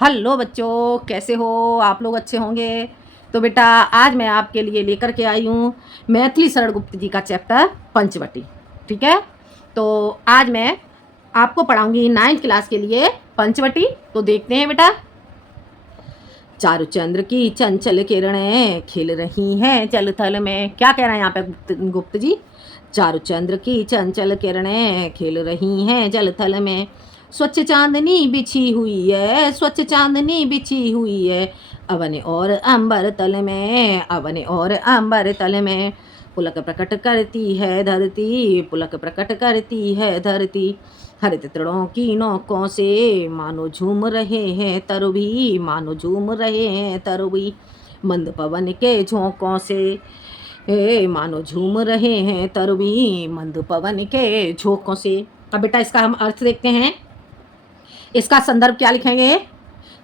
Hello बच्चों, कैसे हो आप लोग? अच्छे होंगे। तो बेटा आज मैं आपके लिए लेकर के आई हूँ मैथिली शरण गुप्त जी का चैप्टर पंचवटी। ठीक है, तो आज मैं आपको पढ़ाऊंगी 9th क्लास के लिए पंचवटी। तो देखते हैं बेटा। चारु चंद्र की चंचल किरणें खिल रही हैं जल थल में। क्या कह रहे हैं यहाँ पे गुप्त जी? चारु चंद्र की चंचल किरणें खिल रही हैं जल थल में। स्वच्छ चांदनी बिछी हुई है, स्वच्छ चांदनी बिछी हुई है अवन और अंबर तल में, अवन और अंबर तल में। पुलक प्रकट करती है धरती, पुलक प्रकट करती है धरती। हरित तृणों की नोकों से मानो झूम रहे हैं तरुभी, मानो झूम रहे हैं तरुभी। मंद पवन के झोंकों से मानो झूम रहे हैं तरुभी, मंद पवन के झोंकों से। अब बेटा इसका हम अर्थ देखते हैं। इसका संदर्भ क्या लिखेंगे?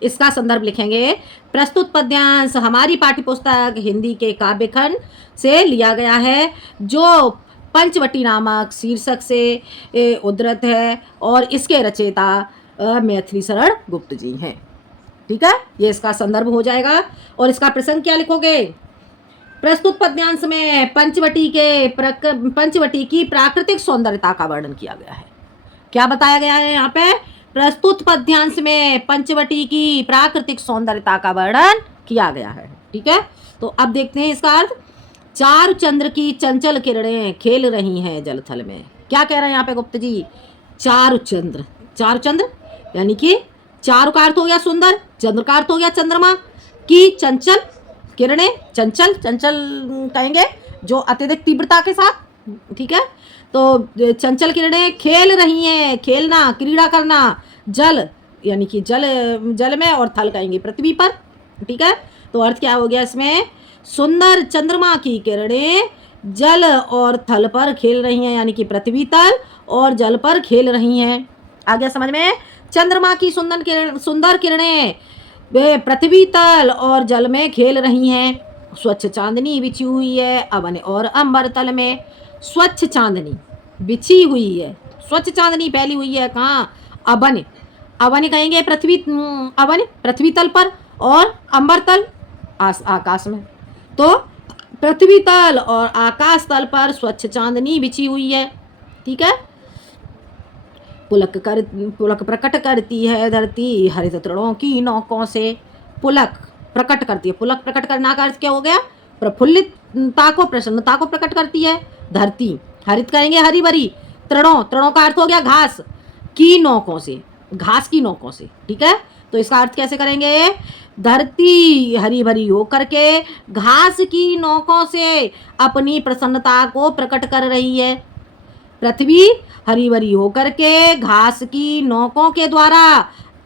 इसका संदर्भ लिखेंगे प्रस्तुत पद्यांश हमारी पाठ्यपुस्तक हिंदी के काव्यखंड से लिया गया है, जो पंचवटी नामक शीर्षक से उद्धृत है और इसके रचयिता मैथिली शरण गुप्त जी हैं। ठीक है, ये इसका संदर्भ हो जाएगा। और इसका प्रसंग क्या लिखोगे? प्रस्तुत पद्यांश में पंचवटी की प्राकृतिक सौंदर्यता का वर्णन किया गया है। क्या बताया गया है यहाँ पे? प्रस्तुत पद्यांश में पंचवटी की प्राकृतिक सौंदर्यता का वर्णन किया गया है। ठीक है, तो अब देखते हैं इसका अर्थ। चारु चंद्र की चंचल किरणें खेल रही हैं जल थल में। क्या कह रहे हैं यहाँ पे गुप्त जी? चारु चंद्र, चारु चंद्र यानी कि चारु का अर्थ हो गया सुंदर, चंद्र का अर्थ हो गया चंद्रमा, की चंचल किरणें, चंचल चंचल कहेंगे जो अत्यधिक तीव्रता के साथ। ठीक है, तो चंचल किरणें खेल रही हैं, खेलना, क्रीड़ा करना, जल यानी कि जल में, और थल कहेंगे पृथ्वी पर। ठीक है, तो अर्थ क्या हो गया इसमें? सुंदर चंद्रमा की किरणें जल और थल पर खेल रही हैं, यानी कि पृथ्वी तल और जल पर खेल रही हैं। आ गया समझ में? चंद्रमा की सुंदर किरणें वे पृथ्वी तल और जल में खेल रही हैं। स्वच्छ चांदनी बिछी हुई है अवन और अंबर तल में। स्वच्छ चांदनी बिछी हुई है, स्वच्छ चांदनी फैली हुई है कहाँ? अवन, अवन कहेंगे पृथ्वी, अवन पृथ्वी तल पर, और अंबर तल आकाश में। तो पृथ्वी तल और आकाश तल पर स्वच्छ चांदनी बिछी हुई है। ठीक है, पुलक प्रकट करती है धरती हरित तृणों की नोकों से। पुलक प्रकट करती है, पुलक प्रकट करना का अर्थ क्या हो गया? प्रफुल्लितता को, प्रसन्नता को प्रकट करती है धरती। हरित कहेंगे हरी भरी, तृणों, तृणों का अर्थ हो गया घास, की नोकों से, घास की नोकों से। ठीक है, तो इसका अर्थ कैसे करेंगे? धरती हरी भरी होकर के घास की नोकों से अपनी प्रसन्नता को प्रकट कर रही है। पृथ्वी हरी भरी होकर के घास की नोकों के द्वारा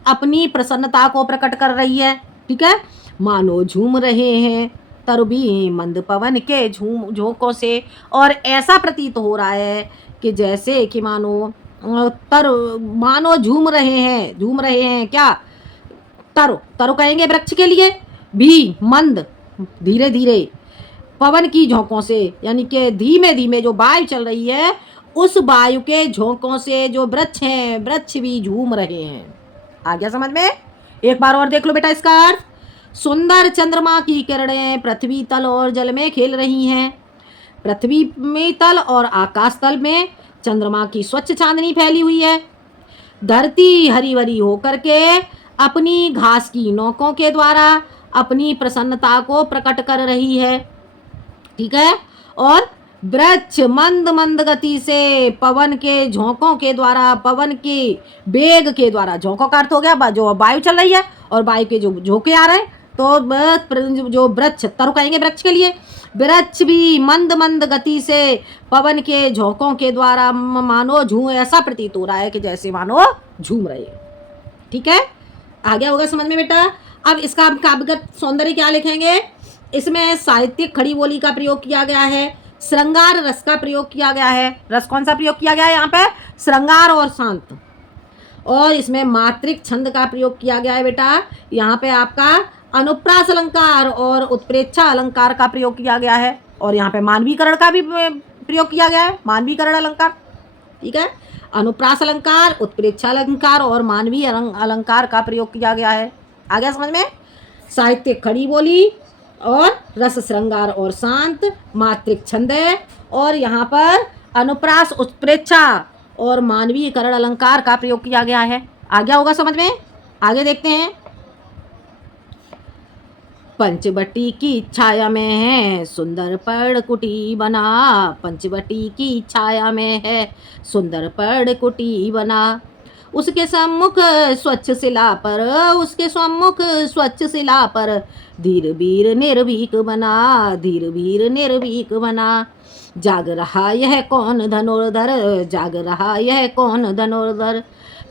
अपनी प्रसन्नता को प्रकट कर रही है। ठीक है, मानो झूम रहे हैं तरुभी मंद पवन के झोंकों से। और ऐसा प्रतीत हो रहा है कि जैसे कि मानो झूम रहे हैं क्या? तरो कहेंगे वृक्ष के लिए, भी मंद धीरे धीरे, पवन की झोंकों से, यानी कि धीमे धीमे जो वायु चल रही है उस वायु के झोंकों से जो वृक्ष हैं, वृक्ष भी झूम रहे हैं। आ गया समझ में? एक बार और देख लो बेटा इसका अर्थ। सुंदर चंद्रमा की किरणें पृथ्वी तल और जल में खेल रही हैं। पृथ्वी में तल और आकाश तल में चंद्रमा की स्वच्छ चांदनी फैली हुई है। धरती हरी भरी होकर के अपनी घास की नोकों के द्वारा अपनी प्रसन्नता को प्रकट कर रही है। ठीक है, और वृक्ष मंद मंद गति से पवन के झोंकों के द्वारा, पवन के वेग के द्वारा, झोंकों का अर्थ हो गया जो वायु चल रही है और वायु के जो झोंके आ रहे हैं, तो जो वृक्ष, तरु कहेंगे वृक्ष के लिए, वृक्ष भी मंद मंद गति से पवन के झोंकों के द्वारा मानो ऐसा प्रतीत हो रहा है कि जैसे मानो झूम रहे हैं। ठीक है, आ गया होगा समझ में बेटा? अब इसका काव्यगत सौंदर्य क्या लिखेंगे? इसमें साहित्यिक खड़ी बोली का प्रयोग किया गया है, श्रृंगार रस का प्रयोग किया गया है। रस कौन सा प्रयोग किया गया है यहाँ पे? श्रृंगार और शांत। और इसमें मात्रिक छंद का प्रयोग किया गया है बेटा। यहाँ पे आपका अनुप्रास अलंकार और उत्प्रेक्षा अलंकार का प्रयोग किया गया है, और यहाँ पे मानवीकरण का भी प्रयोग किया गया है, मानवीकरण अलंकार। ठीक है, अनुप्रास अलंकार, उत्प्रेक्षा अलंकार और मानवीय अलंकार का प्रयोग किया गया है। आ गया समझ में? साहित्यिक खड़ी बोली और रस श्रृंगार और शांत, मात्रिक छंद और यहाँ पर अनुप्रास उत्प्रेक्षा और मानवीयकरण अलंकार का प्रयोग किया गया है। आ गया होगा समझ में? आगे देखते हैं। पंचवटी की छाया में है सुंदर पर्णकुटी बना, पंचवटी की छाया में है सुंदर पर्णकुटी बना। उसके सम्मुख स्वच्छ शिला पर, उसके सम्मुख स्वच्छ शिला पर धीर वीर निर्भीक बना, धीर वीर निर्भीक बना। जाग रहा यह कौन धनुर्धर, जाग रहा यह कौन धनुर्धर,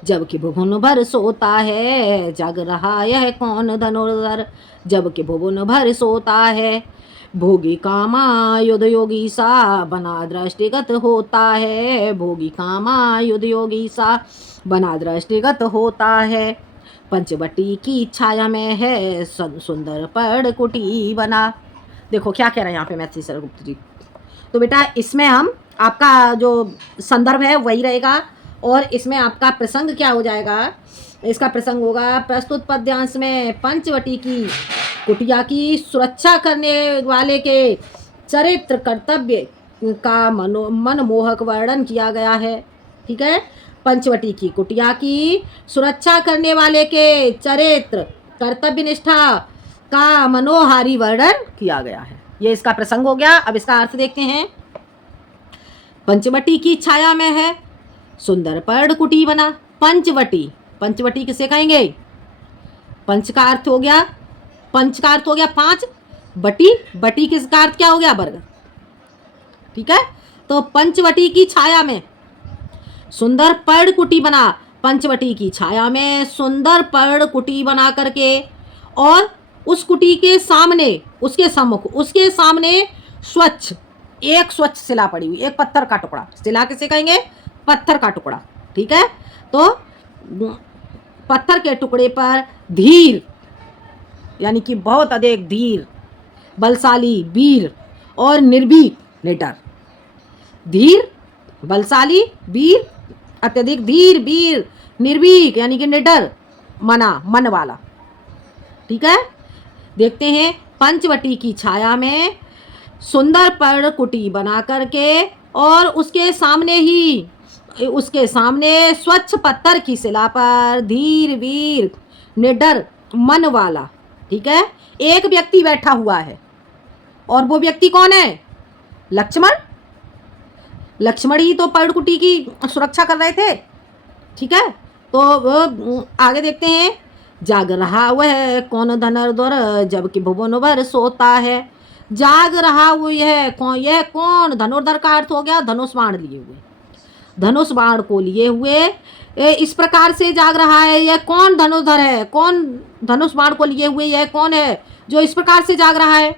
जबकि भुवन भर सोता है, जाग रहा यह कौन धनुर्धर, जबकि भुवन भर सोता है। भोगी कामायुध योगी सा बना दृष्टिगत होता है, भोगी कामायुध योगी सा बना दृष्टिगत होता है। पंचवटी की छाया में है सुंदर पर्णकुटी बना। देखो क्या कह रहे हैं यहाँ पे मैथिली शरण गुप्त जी। तो बेटा इसमें हम आपका जो संदर्भ है वही रहेगा और इसमें आपका प्रसंग क्या हो जाएगा? इसका प्रसंग होगा प्रस्तुत पद्यांश में पंचवटी की कुटिया की सुरक्षा करने वाले के चरित्र कर्तव्य का मनमोहक वर्णन किया गया है। ठीक है, पंचवटी की कुटिया की सुरक्षा करने वाले के चरित्र कर्तव्य निष्ठा का मनोहारी वर्णन किया गया है। ये इसका प्रसंग हो गया। अब इसका अर्थ देखते हैं। पंचवटी की छाया में है सुंदर पर्णकुटी बना। पंचवटी, पंचवटी किसे कहेंगे? पंच का अर्थ हो गया, पंच का अर्थ हो गया पांच, बटी, बटी किसका अर्थ क्या हो गया? वर्ग। ठीक है, तो पंचवटी की छाया में सुंदर पर्णकुटी बना, पंचवटी की छाया में सुंदर पर्णकुटी बना करके और उस कुटी के सामने, उसके सम्मुख, उसके सामने स्वच्छ, एक स्वच्छ शिला पड़ी हुई, एक पत्थर का टुकड़ा। शिला किसे कहेंगे? पत्थर का टुकड़ा। ठीक है, तो पत्थर के टुकड़े पर धीर यानी कि बहुत अधिक धीर, बलशाली, वीर और निर्भीक, निडर। धीर, बलशाली, वीर, अत्यधिक धीर, वीर, निर्भीक यानी कि निडर, मना, मन वाला। ठीक है, देखते हैं। पंचवटी की छाया में सुंदर पर्णकुटी बना करके और उसके सामने ही, उसके सामने स्वच्छ पत्थर की शिला पर धीर, वीर, निडर, मन वाला। ठीक है, एक व्यक्ति बैठा हुआ है और वो व्यक्ति कौन है? लक्ष्मण। लक्ष्मण ही तो पर्णकुटी की सुरक्षा कर रहे थे। ठीक है, तो आगे देखते हैं। जाग रहा वह कौन धनुर्धर, जबकि भुवन भर सोता है। जाग रहा वो यह कौन, यह कौन? धनुर्धर का अर्थ हो गया धनुष बाण लिए हुए, धनुष बाण को लिए हुए इस प्रकार से जाग रहा है। यह कौन धनुर्धर है? कौन धनुष बाण को लिए हुए यह कौन है जो इस प्रकार से जाग रहा है?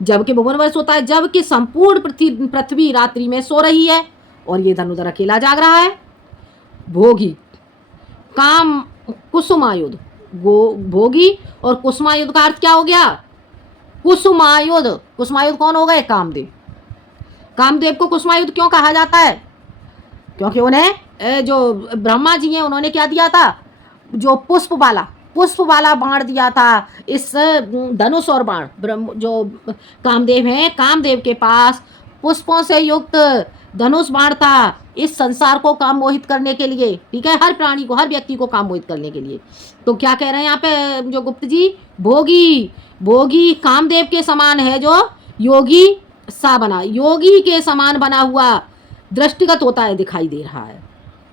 जबकि भुवन भर सोता है, जबकि संपूर्ण पृथ्वी रात्रि में सो रही है और ये धनुर्धर अकेला जाग रहा है। भोगी, काम, कुसुमायुध, भोगी और कुसुमायुध का अर्थ क्या हो गया? कुसुमायुध, कुसुमायुध कौन हो गए? कामदेव। कामदेव को कुसुमायुध क्यों कहा जाता है? क्योंकि उन्हें जो ब्रह्मा जी हैं उन्होंने क्या दिया था? जो पुष्प वाला बाण दिया था। इस धनुष और बाण, जो कामदेव हैं, कामदेव के पास पुष्पों से युक्त धनुष बाण था इस संसार को काम मोहित करने के लिए। ठीक है, हर प्राणी को, हर व्यक्ति को काम मोहित करने के लिए। तो क्या कह रहे हैं यहाँ पे जो गुप्त जी? भोगी, भोगी कामदेव के समान है जो योगी सा बना, योगी के समान बना हुआ दृष्टिगत होता है, दिखाई दे रहा है।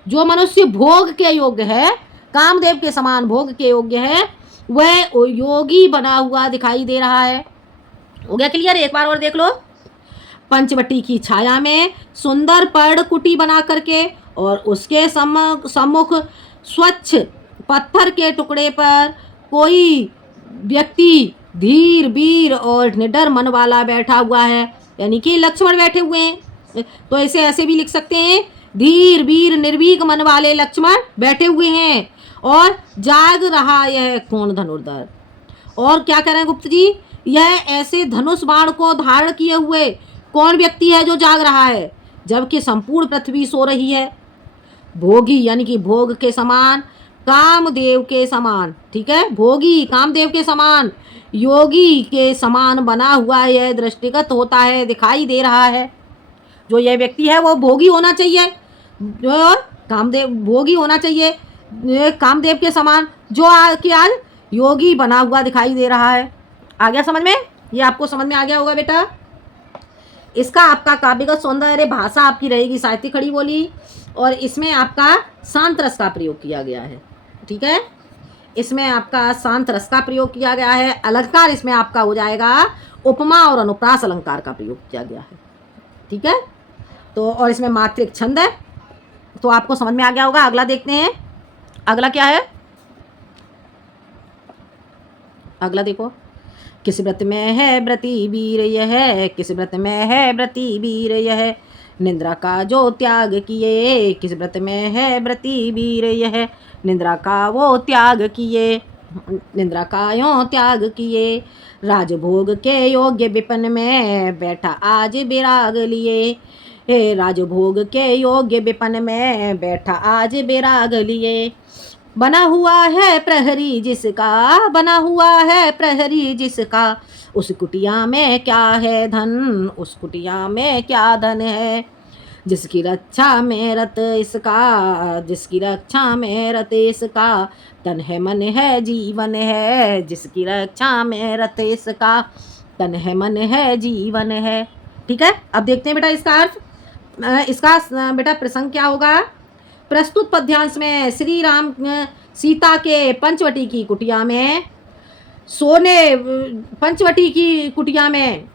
जो मनुष्य भोग के योग्य है, कामदेव के समान भोग के योग्य है, वह योगी बना हुआ दिखाई दे रहा है। हो गया क्लियर? एक बार और देख लो। पंचवटी की छाया में सुंदर पर्णकुटी बना करके और उसके सम्मुख स्वच्छ पत्थर के टुकड़े पर कोई व्यक्ति धीर, वीर और निडर मन वाला बैठा हुआ है, यानी कि लक्ष्मण बैठे हुए हैं। तो इसे ऐसे भी लिख सकते हैं, धीर, वीर, निर्भीक मन वाले लक्ष्मण बैठे हुए हैं और जाग रहा यह कौन धनुर्धर। और क्या कह रहे हैं गुप्त जी? यह ऐसे धनुष बाण को धारण किए हुए कौन व्यक्ति है जो जाग रहा है, जबकि संपूर्ण पृथ्वी सो रही है। भोगी यानी कि भोग के समान कामदेव के समान, ठीक है, भोगी कामदेव के समान, योगी के समान बना हुआ यह दृष्टिगत होता है, दिखाई दे रहा है। जो यह व्यक्ति है वो भोगी होना चाहिए, जो कामदेव भोगी होना चाहिए, कामदेव के समान, जो कि आज योगी बना हुआ दिखाई दे रहा है। आ गया समझ में? ये आपको समझ में आ गया होगा बेटा। इसका आपका काव्यगत सौंदर्य, भाषा आपकी रहेगी साहित्यिक खड़ी बोली, और इसमें आपका शांत रस का प्रयोग किया गया है, ठीक है, इसमें आपका शांत रस का प्रयोग किया गया है। अलंकार इसमें आपका हो जाएगा उपमा और अनुप्रास अलंकार का प्रयोग किया गया है, ठीक है। तो और इसमें मात्रिक छंद है, तो आपको समझ में आ गया होगा। अगला देखते हैं, अगला क्या है, अगला देखो, किस व्रत में है व्रती वीर यह, किस व्रत में है व्रती वीर यह, निद्रा का जो त्याग किए, किस व्रत में है व्रती वीर यह, निद्रा का वो त्याग किए, निद्रा का यो त्याग किए, राजभोग के योग्य विपन में बैठा आज विराग लिए, हे राजभोग के योग्य विपन में बैठा आज विराग लिए, बना हुआ है प्रहरी जिसका, बना हुआ है प्रहरी जिसका, उस कुटिया में क्या है धन, उस कुटिया में क्या धन है, जिसकी रक्षा में रत इसका, जिसकी रक्षा में रत इसका, तन है मन है जीवन है, जिसकी रक्षा में रत इसका, तन है मन है जीवन है, ठीक है। अब देखते हैं बेटा इसका अर्थ, इसका बेटा प्रसंग क्या होगा। प्रस्तुत पद्यांश में श्री राम सीता के पंचवटी की कुटिया में पंचवटी की कुटिया में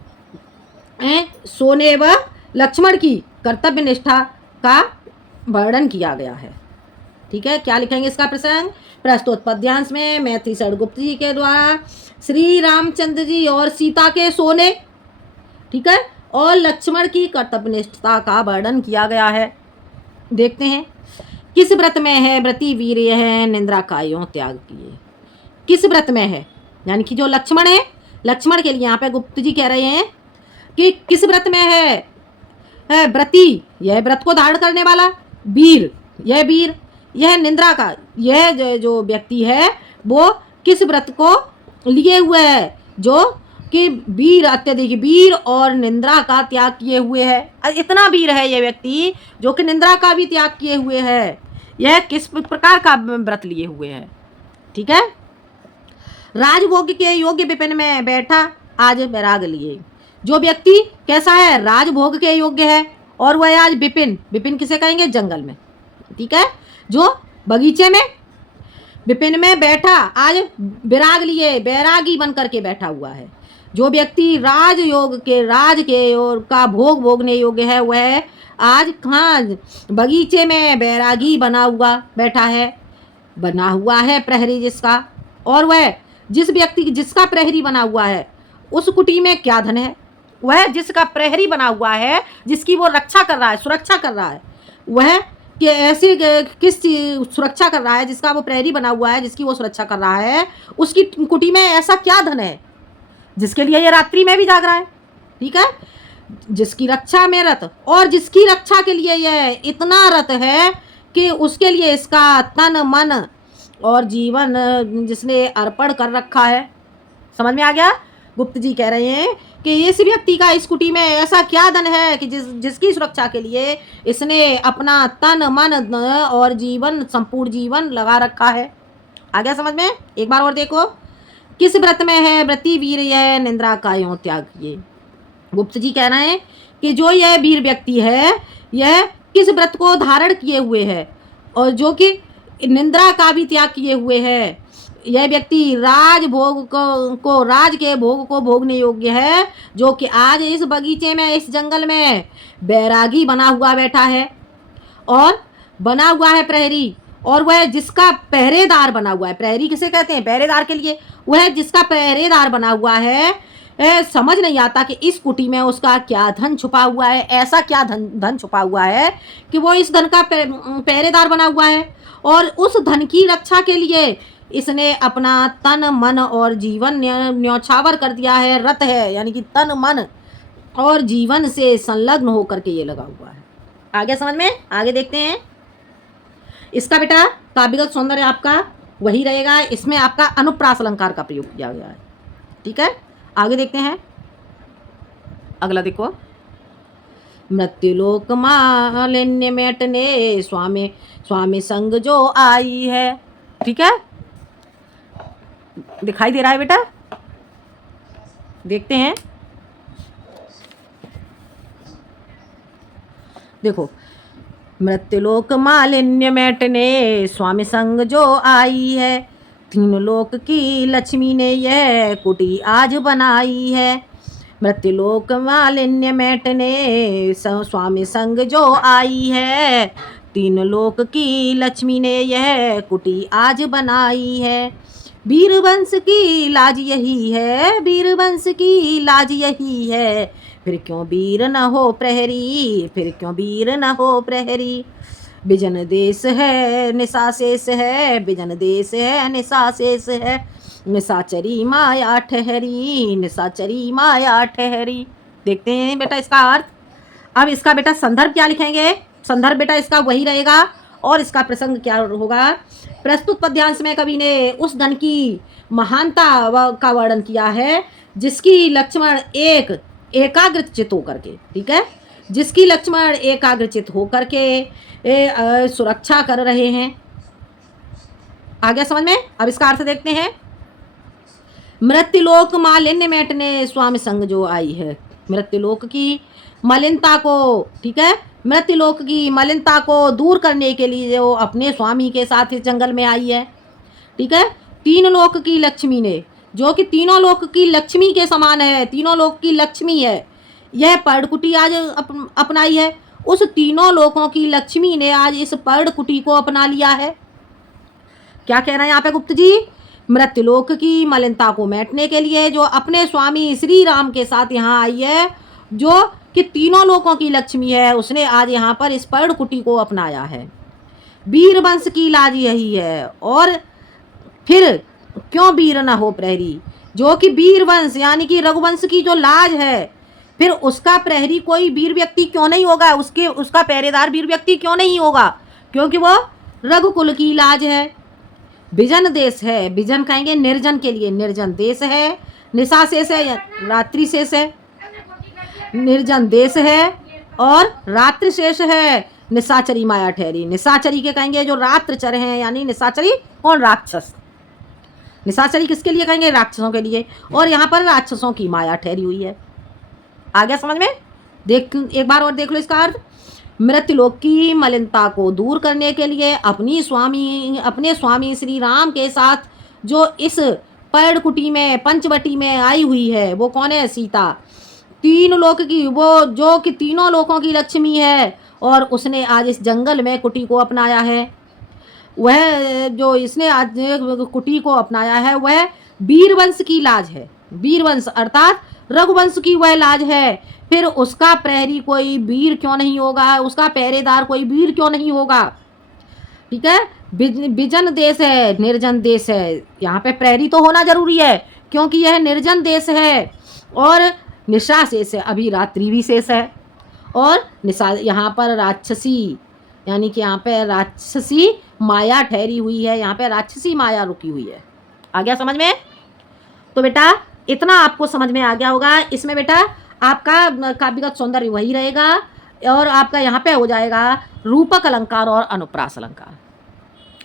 सोने व लक्ष्मण की कर्तव्य निष्ठा का वर्णन किया गया है, ठीक है। क्या लिखेंगे इसका प्रसंग। प्रस्तुत पद्यांश में मैथिली शरण गुप्त जी के द्वारा श्री रामचंद्र जी और सीता के सोने, ठीक है, और लक्ष्मण की कर्तव्यनिष्ठता का वर्णन किया गया है। देखते हैं, किस व्रत में है व्रती वीर यह, निद्रा का यों त्याग किए। किस व्रत में है, यानी कि जो लक्ष्मण है, लक्ष्मण के लिए यहाँ पे गुप्त जी कह रहे हैं कि किस व्रत में है व्रती, यह व्रत को धारण करने वाला, वीर, यह वीर, यह निद्रा का, यह जो व्यक्ति है वो किस व्रत को लिए हुए है, जो कि वीर, अत्यधिक वीर और निद्रा का त्याग किए हुए है। इतना वीर है ये व्यक्ति जो कि निद्रा का भी त्याग किए हुए है। यह किस प्रकार का व्रत लिए हुए है, ठीक है। राजभोग के योग्य विपिन में बैठा आज वैराग लिए। जो व्यक्ति कैसा है, राजभोग के योग्य है, और वह आज विपिन, विपिन किसे कहेंगे, जंगल में, ठीक है, जो बगीचे में विपिन में बैठा आज विराग लिए, बैरागी बन करके बैठा हुआ है। जो व्यक्ति राजयोग के, राज के और का भोग भोगने योग्य है, वह आज कहाँ, बगीचे में बैरागी बना हुआ बैठा है, बना हुआ है प्रहरी जिसका, और वह जिस व्यक्ति जिसका प्रहरी बना हुआ है उस कुटी में क्या धन है। वह जिसका प्रहरी बना हुआ है, जिसकी वो रक्षा कर रहा है, सुरक्षा कर रहा है, वह कि ऐसी किस सुरक्षा कर रहा है, जिसका वो प्रहरी बना हुआ है, जिसकी वो सुरक्षा कर रहा है, उसकी कुटी में ऐसा क्या धन है जिसके लिए ये रात्रि में भी जाग रहा है, ठीक है। जिसकी रक्षा में रत, और जिसकी रक्षा के लिए यह इतना रत है कि उसके लिए इसका तन मन और जीवन जिसने अर्पण कर रखा है। समझ में आ गया। गुप्त जी कह रहे हैं कि इस व्यक्ति का इस कुटी में ऐसा क्या धन है कि जिसकी सुरक्षा के लिए इसने अपना तन मन और जीवन, संपूर्ण जीवन लगा रखा है। आ गया समझ में। एक बार और देखो, किस व्रत में है व्रती वीर यह, निद्रा का यों त्याग किए। गुप्त जी कह रहे हैं कि जो यह वीर व्यक्ति है, यह किस व्रत को धारण किए हुए है और जो कि निद्रा का भी त्याग किए हुए है। यह व्यक्ति राज भोग को राज के भोग को भोगने योग्य है, जो कि आज इस बगीचे में, इस जंगल में बैरागी बना हुआ बैठा है, और बना हुआ है प्रहरी, और वह जिसका पहरेदार बना हुआ है। प्रहरी किसे कहते हैं, पहरेदार के लिए। वह जिसका पहरेदार बना हुआ है, समझ नहीं आता कि इस कुटी में उसका क्या धन छुपा हुआ है, ऐसा क्या धन छुपा हुआ है कि वो इस धन का पहरेदार बना हुआ है, और उस धन की रक्षा के लिए इसने अपना तन मन और जीवन न्यौछावर कर दिया है। रत है, यानी कि तन मन और जीवन से संलग्न होकर के ये लगा हुआ है। आगे समझ में, आगे देखते हैं। इसका बेटा काव्यगत सौंदर्य आपका वही रहेगा, इसमें आपका अनुप्रास अलंकार का प्रयोग किया गया है। ठीक है, आगे देखते हैं। अगला देखो, मृत्युलोक मालिन्य मेटने स्वामी स्वामी संग जो आई है। ठीक है, दिखाई दे रहा है बेटा, देखते हैं। देखो, मृत्युलोक मालिन्य मेटने स्वामी संग जो आई है, तीन लोक की लक्ष्मी ने यह कुटी आज बनाई है। मृत्युलोक मालिन्य मेटने स्वामी संग जो आई है, तीन लोक की लक्ष्मी ने यह कुटी आज बनाई है। वीरवंश की लाज यही है, वीरवंश की लाज यही है, फिर क्यों वीर न हो प्रहरी, फिर क्यों वीर न हो प्रहरी। बिजन देश है निशाशेष है, बिजन देश है निशाशेष है, निशाचरी माया ठहरी, निशाचरी माया ठहरी। देखते हैं बेटा इसका अर्थ। अब इसका बेटा संदर्भ क्या लिखेंगे? संदर्भ बेटा इसका वही रहेगा, और इसका प्रसंग क्या होगा? प्रस्तुत पद्यांश में कवि ने उस धन की महानता का वर्णन किया है जिसकी लक्ष्मण एकाग्रचित होकर के, ठीक है, जिसकी लक्ष्मण एकाग्रचित होकर के सुरक्षा कर रहे हैं। आ गया समझ में? अब इसका अर्थ देखते हैं। मृत्युलोक मालिन्य मेटने स्वामी संग जो आई है, मृत्युलोक की मलिनता को, ठीक है, मृत्युलोक की मलिनता को दूर करने के लिए जो अपने स्वामी के साथ इस जंगल में आई है। ठीक है, तीन लोक की लक्ष्मी ने, जो कि तीनों लोक की लक्ष्मी के समान है, तीनों लोक की लक्ष्मी है, यह पर्णकुटी आज अपनाई है। उस तीनों लोकों की लक्ष्मी ने आज इस पर्णकुटी को अपना लिया है। क्या कह रहे हैं यहाँ पे गुप्त जी? मृत्युलोक की मलिनता को मेटने के लिए जो अपने स्वामी श्री राम के साथ यहाँ आई है, जो कि तीनों लोकों की लक्ष्मी है, उसने आज यहाँ पर इस पर्णकुटी को अपनाया है। वीरवंश की लाज यही है, और फिर क्यों वीर न हो प्रहरी, जो कि वीरवंश यानी कि रघुवंश की जो लाज है, फिर उसका प्रहरी कोई वीर व्यक्ति क्यों नहीं होगा, उसका पहरेदार वीर व्यक्ति क्यों नहीं होगा, क्योंकि वो रघुकुल की लाज है। विजन देश है, विजन कहेंगे निर्जन के लिए, निर्जन देश है, निशा शेष है, रात्रि शेष है, निर्जन देश है और रात्रि शेष है, निशाचरी माया ठहरी। निशाचरी के कहेंगे जो रात्रचर हैं, यानी निशाचरी कौन? राक्षस। निशाचरी किसके लिए कहेंगे? राक्षसों के लिए, और यहाँ पर राक्षसों की माया ठहरी हुई है। आ गया समझ में? देख एक बार और देख लो इसका अर्थ। मृत्युलोक की मलिनता को दूर करने के लिए अपने स्वामी श्री राम के साथ जो इस पर्णकुटी में, पंचवटी में आई हुई है, वो कौन है? सीता। तीन लोक की, वो जो कि तीनों लोकों की लक्ष्मी है, और उसने आज इस जंगल में कुटी को अपनाया है। वह जो इसने आज कुटी को अपनाया है, वह वीरवंश की लाज है। वीरवंश अर्थात रघुवंश की वह लाज है, फिर उसका प्रहरी कोई वीर क्यों नहीं होगा, उसका पहरेदार कोई वीर क्यों नहीं होगा। ठीक है, विजन देश है, निर्जन देश है, यहाँ पे प्रहरी तो होना जरूरी है क्योंकि यह निर्जन देश है, और निशा शेष है, अभी रात्रि भी शेष है, और निशा यहाँ पर राक्षसी, यानी कि यहाँ पे राक्षसी माया ठहरी हुई है, यहाँ पे राक्षसी माया रुकी हुई है। आ गया समझ में? तो बेटा इतना आपको समझ में आ गया होगा। इसमें बेटा आपका काव्यगत सौंदर्य वही रहेगा, और आपका यहाँ पे हो जाएगा रूपक अलंकार और अनुप्रास अलंकार।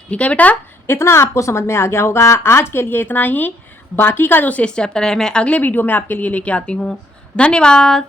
ठीक है बेटा, इतना आपको समझ में आ गया होगा। आज के लिए इतना ही, बाकी का जो शेष चैप्टर है मैं अगले वीडियो में आपके लिए लेके आती हूँ। धन्यवाद।